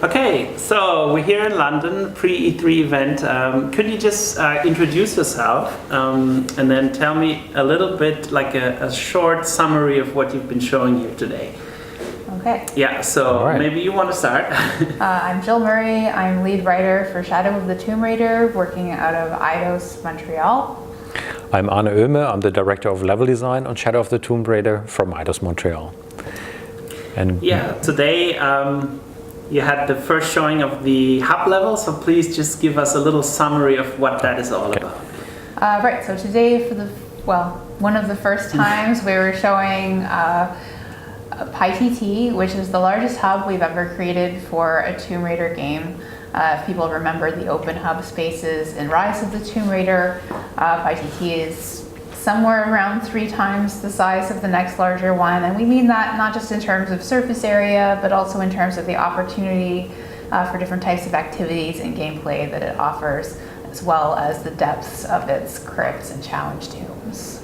Okay, so we're here in London, pre-E3 event. Could you just introduce yourself and then tell me a little bit, like a short summary of what you've been showing here today? Okay. Yeah, so maybe you want to start. I'm Jill Murray. I'm lead writer for Shadow of the Tomb Raider, working out of Eidos Montréal. I'm Arne Oehme. I'm the director of level design on Shadow of the Tomb Raider from Eidos Montréal. And yeah, today you had the first showing of the hub level, so please just give us a little summary of what that is all about. Right, so today one of the first times we were showing PyTT, which is the largest hub we've ever created for a Tomb Raider game. If people remember the open hub spaces in Rise of the Tomb Raider, PyTT is somewhere around 3 times the size of the next larger one. And we mean that not just in terms of surface area, but also in terms of the opportunity for different types of activities and gameplay that it offers, as well as the depths of its crypts and challenge tombs.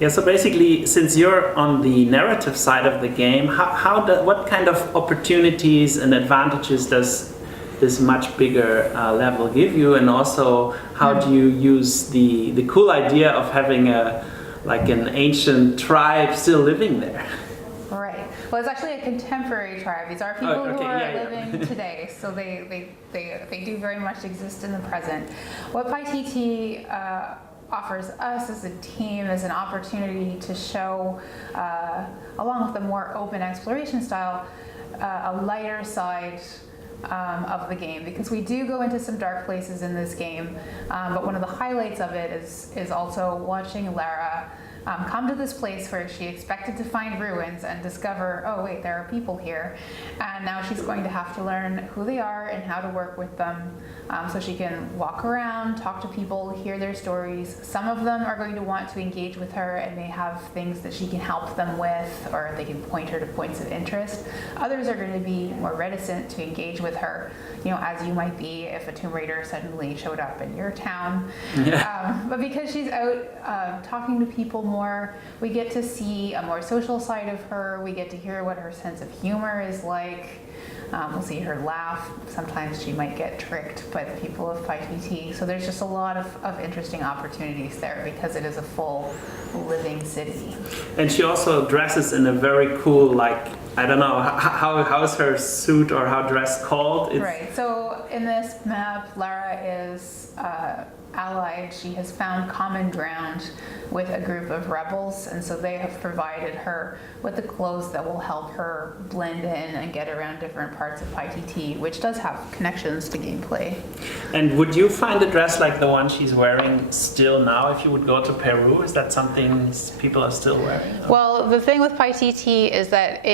Yeah, so basically, since you're on the narrative side of the game, what kind of opportunities and advantages does this much bigger level give you, and also how do you use the cool idea of having an ancient tribe still living there? Right. Well, it's actually a contemporary tribe. These are people who are living today, so they do very much exist in the present. What PyTT offers us as a team is an opportunity to show, along with the more open exploration style, a lighter side of the game, because we do go into some dark places in this game, but one of the highlights of it is also watching Lara come to this place where she expected to find ruins and discover, oh wait, there are people here, and now she's going to have to learn who they are and how to work with them, so she can walk around, talk to people, hear their stories. Some of them are going to want to engage with her and may have things that she can help them with, or they can point her to points of interest. Others are going to be more reticent to engage with her, as you might be if a Tomb Raider suddenly showed up in your town. Yeah. But because she's out talking to people more, we get to see a more social side of her. We get to hear what her sense of humor is like. We'll see her laugh. Sometimes she might get tricked by the people of PyTT. So there's just a lot of interesting opportunities there, because it is a full living city. And she also dresses in a very cool, I don't know, how is her suit or how dress called? Right, so in this map, Lara is allied. She has found common ground with a group of rebels, and so they have provided her with the clothes that will help her blend in and get around different parts of PyTT, which does have connections to gameplay. And would you find a dress like the one she's wearing still now if you would go to Peru? Is that something people are still wearing? Well, the thing with PyTT is that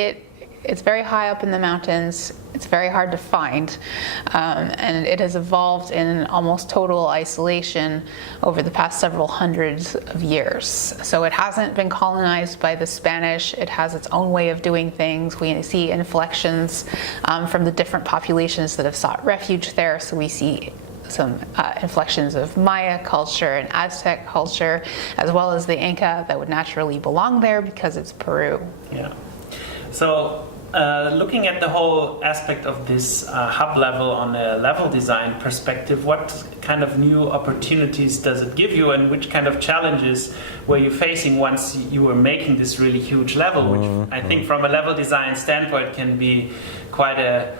it's very high up in the mountains. It's very hard to find, and it has evolved in almost total isolation over the past several hundreds of years. So it hasn't been colonized by the Spanish. It has its own way of doing things. We see inflections from the different populations that have sought refuge there. So we see some inflections of Maya culture and Aztec culture, as well as the Inca that would naturally belong there because it's Peru. Yeah. So looking at the whole aspect of this hub level on a level design perspective, what kind of new opportunities does it give you, and which kind of challenges were you facing once you were making this really huge level, which I think from a level design standpoint can be quite a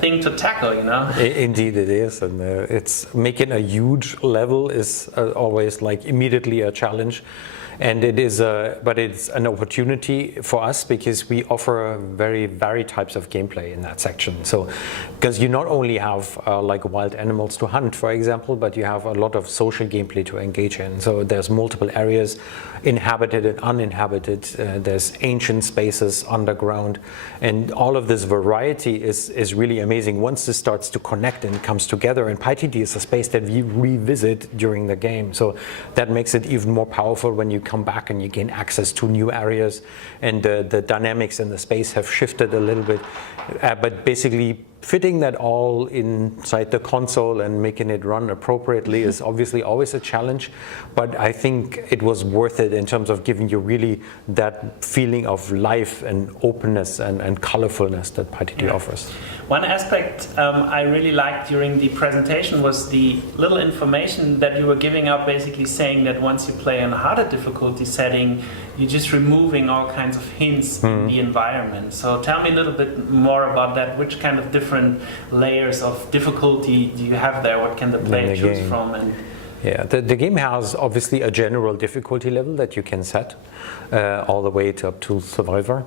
thing to tackle, Indeed it is, and it's making a huge level is always immediately a challenge. And it is, but it's an opportunity for us because we offer very varied types of gameplay in that section. So, because you not only have wild animals to hunt, for example, but you have a lot of social gameplay to engage in. So there's multiple areas, inhabited and uninhabited. There's ancient spaces underground, and all of this variety is really amazing once this starts to connect and comes together. And PyTT is a space that we revisit during the game, so that makes it even more powerful when you come back and you gain access to new areas, and the dynamics in the space have shifted a little bit, but basically fitting that all inside the console and making it run appropriately is obviously always a challenge, but I think it was worth it in terms of giving you really that feeling of life and openness and colorfulness that PyTT offers. One aspect I really liked during the presentation was the little information that you were giving out, basically saying that once you play on a harder difficulty setting, you're just removing all kinds of hints in the environment. So tell me a little bit more about that. Which kind of different layers of difficulty do you have there? What can the player choose from? And yeah, the game has obviously a general difficulty level that you can set all the way to up to Survivor.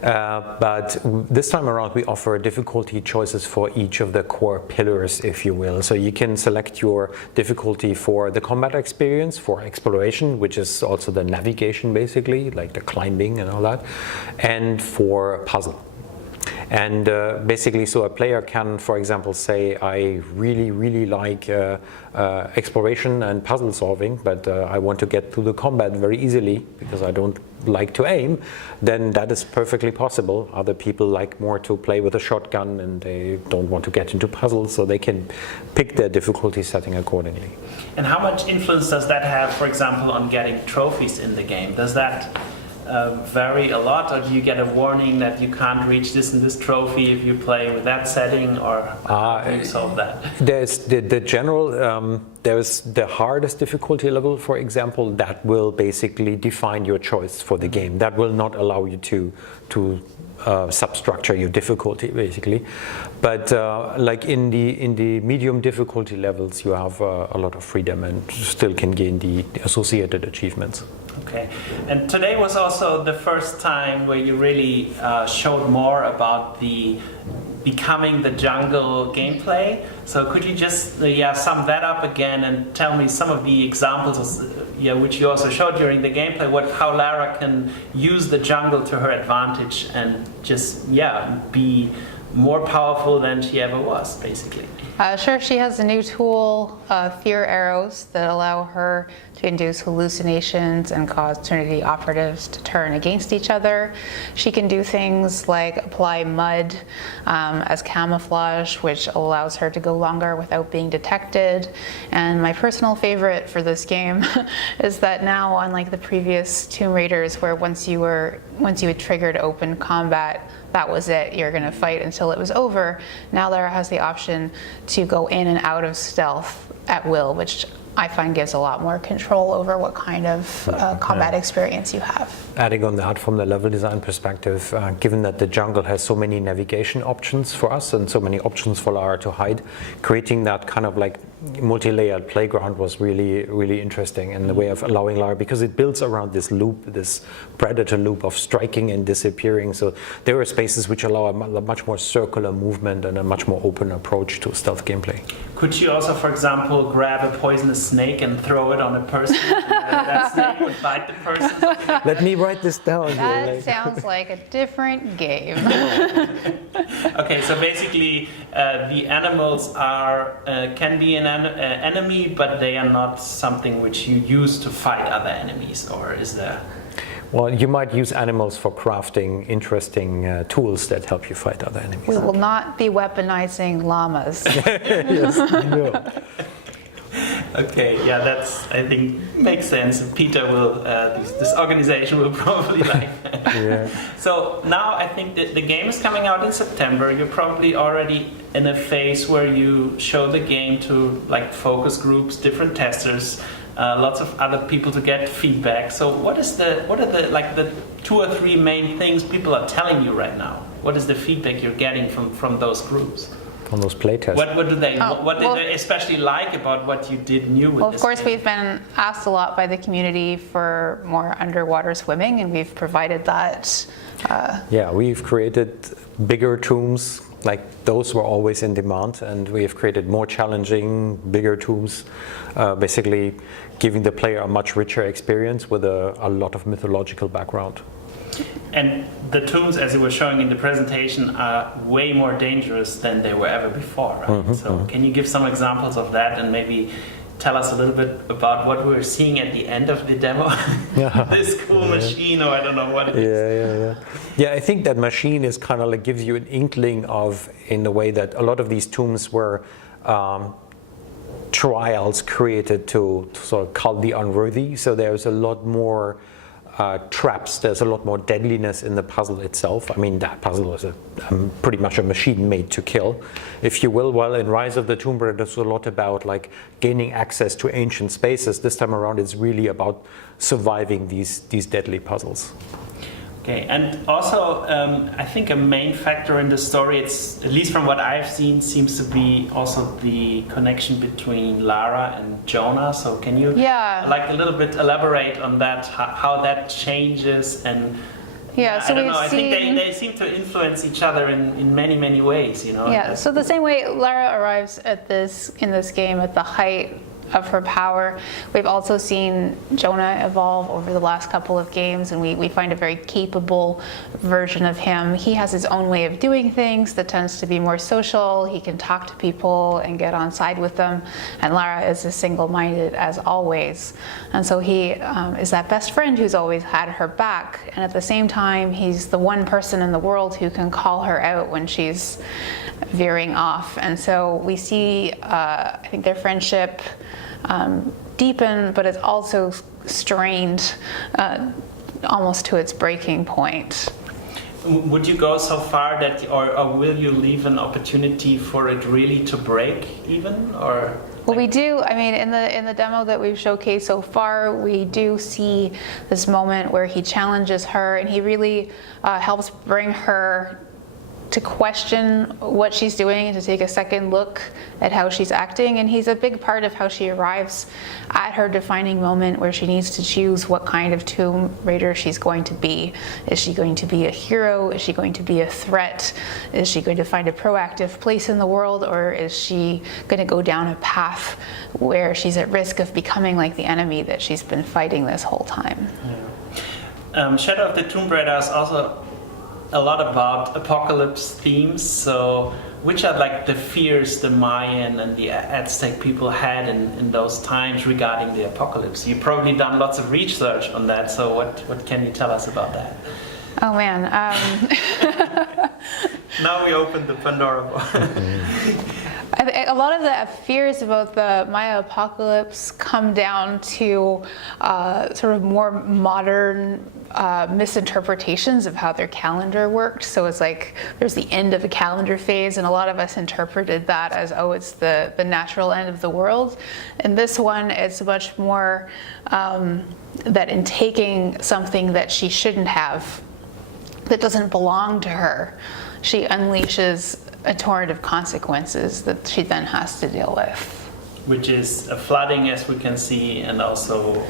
But this time around we offer difficulty choices for each of the core pillars, if you will. So you can select your difficulty for the combat experience, for exploration, which is also the navigation basically, like the climbing and all that, and for puzzle. And basically, so a player can, for example, say, I really like exploration and puzzle solving, but I want to get to the combat very easily because I don't like to aim, then that is perfectly possible. Other people like more to play with a shotgun and they don't want to get into puzzles, so they can pick their difficulty setting accordingly. And how much influence does that have, for example, on getting trophies in the game? Does that vary a lot, or do you get a warning that you can't reach this and this trophy if you play with that setting, or how do you solve that? There's the general, there's the hardest difficulty level, for example, that will basically define your choice for the game. That will not allow you to substructure your difficulty, basically. But like in the medium difficulty levels, you have a lot of freedom and still can gain the associated achievements. Okay, and today was also the first time where you really showed more about the becoming the jungle gameplay. So could you just sum that up again and tell me some of the examples which you also showed during the gameplay, how Lara can use the jungle to her advantage and just be more powerful than she ever was, basically. Sure, she has a new tool, fear arrows, that allow her to induce hallucinations and cause Trinity operatives to turn against each other. She can do things like apply mud as camouflage, which allows her to go longer without being detected. And my personal favorite for this game is that now, unlike the previous Tomb Raiders, where once you had triggered open combat, that was it. You're going to fight until it was over. Now Lara has the option to go in and out of stealth at will, which I find gives a lot more control over what kind of combat experience you have. Adding on that from the level design perspective, given that the jungle has so many navigation options for us and so many options for Lara to hide, creating that kind of like multi-layered playground was really interesting in the way of allowing Lara, because it builds around this loop, this predator loop of striking and disappearing. So there are spaces which allow a much more circular movement and a much more open approach to stealth gameplay. Could you also, for example, grab a poisonous snake and throw it on a person and that snake would bite the person? Let me write this down. That sounds like a different game. Okay, so basically the animals can be an enemy, but they are not something which you use to fight other enemies, or is there? Well, you might use animals for crafting interesting tools that help you fight other enemies. We will not be weaponizing llamas. Yes, no. Okay, yeah, that's, I think, makes sense. Peter will, this organization will probably like that. Yeah. So now I think that the game is coming out in September. You're probably already in a phase where you show the game to like focus groups, different testers, lots of other people to get feedback. So what are the 2 or 3 main things people are telling you right now? What is the feedback you're getting from those groups? On those playtests. What do they especially like about what you did new with this? Well, of course, game? we've been asked a lot by the community for more underwater swimming, and we've provided that. Yeah, we've created bigger tombs, like those were always in demand, and we have created more challenging, bigger tombs, basically giving the player a much richer experience with a lot of mythological background. And the tombs, as you were showing in the presentation, are way more dangerous than they were ever before, right? Can you give some examples of that and maybe tell us a little bit about what we were seeing at the end of the demo? This cool machine, or I don't know what it is. Yeah, I think that machine is kind of like gives you an inkling of, in the way that a lot of these tombs were trials created to sort of cull the unworthy. So there's a lot more traps, there's a lot more deadliness in the puzzle itself. I mean, that puzzle is pretty much a machine made to kill, if you will. While in Rise of the Tomb Raider, there's a lot about like gaining access to ancient spaces. This time around, it's really about surviving these deadly puzzles. Okay, and also I think a main factor in the story, it's at least from what I've seen, seems to be also the connection between Lara and Jonah. So can you like a little bit elaborate on that, how that changes? And so I don't know, I think they seem to influence each other in many ways, you know. Yeah, so the same way Lara arrives in this game at the height of her power. We've also seen Jonah evolve over the last couple of games, and we find a very capable version of him. He has his own way of doing things that tends to be more social. He can talk to people and get on side with them, and Lara is as single-minded as always. And so he is that best friend who's always had her back, and at the same time he's the one person in the world who can call her out when she's veering off. And so we see I think their friendship deepen, but it's also strained almost to its breaking point. Would you go so far that, or will you leave an opportunity for it really to break even, or? Well, we do. I mean, in the demo that we've showcased so far, we do see this moment where he challenges her, and he really helps bring her to question what she's doing and to take a second look at how she's acting. And he's a big part of how she arrives at her defining moment where she needs to choose what kind of Tomb Raider she's going to be. Is she going to be a hero? Is she going to be a threat? Is she going to find a proactive place in the world? Or is she going to go down a path where she's at risk of becoming like the enemy that she's been fighting this whole time? Yeah. Shadow of the Tomb Raider is also a lot about apocalypse themes. So which are like the fears the Mayan and the Aztec people had in those times regarding the apocalypse? You've probably done lots of research on that, so what can you tell us about that? Oh man. Now we open the Pandora box. A lot of the fears about the Maya apocalypse come down to sort of more modern misinterpretations of how their calendar worked. So it's like there's the end of a calendar phase, and a lot of us interpreted that as, oh, it's the natural end of the world. And this one, it's much more that in taking something that she shouldn't have, that doesn't belong to her, she unleashes a torrent of consequences that she then has to deal with. Which is a flooding, as we can see, and also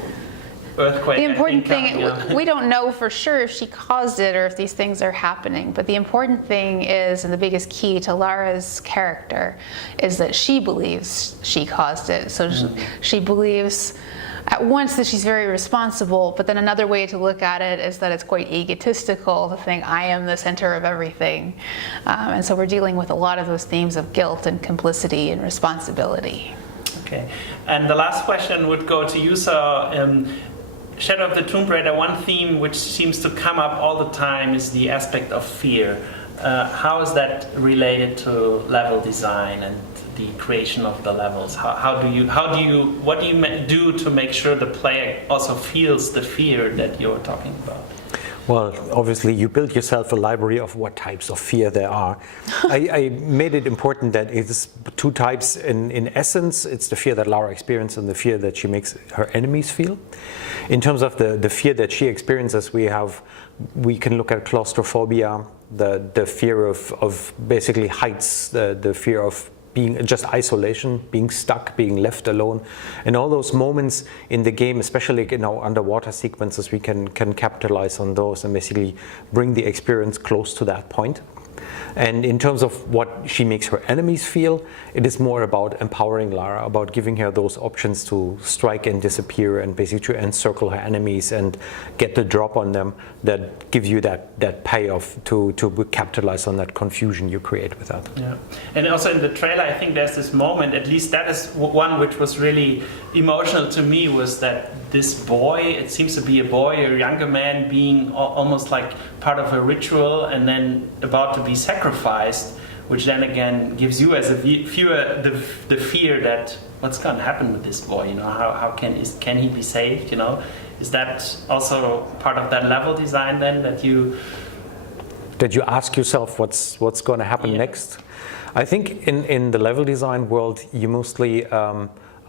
earthquake. The important thing, we don't know for sure if she caused it or if these things are happening, but the important thing is, and the biggest key to Lara's character, is that she believes she caused it. So she believes at once that she's very responsible, but then another way to look at it is that it's quite egotistical to think I am the center of everything. And so we're dealing with a lot of those themes of guilt and complicity and responsibility. Okay, and the last question would go to you. So Shadow of the Tomb Raider, one theme which seems to come up all the time is the aspect of fear. How is that related to level design and the creation of the levels? What do you do to make sure the player also feels the fear that you're talking about? Well, obviously you build yourself a library of what types of fear there are. I made it important that it's two types in essence. It's the fear that Lara experiences and the fear that she makes her enemies feel. In terms of the fear that she experiences, we can look at claustrophobia, the fear of basically heights, the fear of being just isolation, being stuck, being left alone. And all those moments in the game, especially in our underwater sequences, we can capitalize on those and basically bring the experience close to that point. And in terms of what she makes her enemies feel, it is more about empowering Lara, about giving her those options to strike and disappear and basically to encircle her enemies and get the drop on them that give you that payoff to capitalize on that confusion you create with that. Yeah. And also in the trailer, I think there's this moment, at least that is one which was really emotional to me, was that this boy, it seems to be a boy, a younger man, being almost like part of a ritual and then about to be sacrificed, which then again gives you as a viewer the fear that what's going to happen with this boy, you know, how can he be saved, you know? Is that also part of that level design then, that you ask yourself what's going to happen next? I think in the level design world, you mostly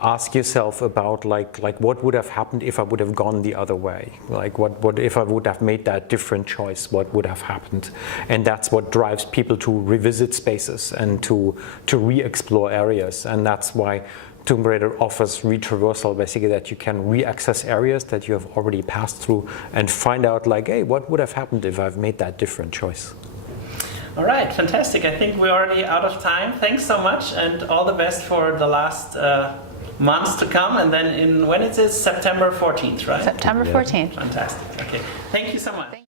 ask yourself about like what would have happened if I would have gone the other way? Like what if I would have made that different choice? What would have happened? And that's what drives people to revisit spaces and to re-explore areas. And that's why Tomb Raider offers retraversal, basically, that you can re-access areas that you have already passed through and find out like, hey, what would have happened if I've made that different choice? All right, fantastic. I think we're already out of time. Thanks so much, and all the best for the last months to come. And then when it is September 14th, right? September 14th. Fantastic. Okay. Thank you so much.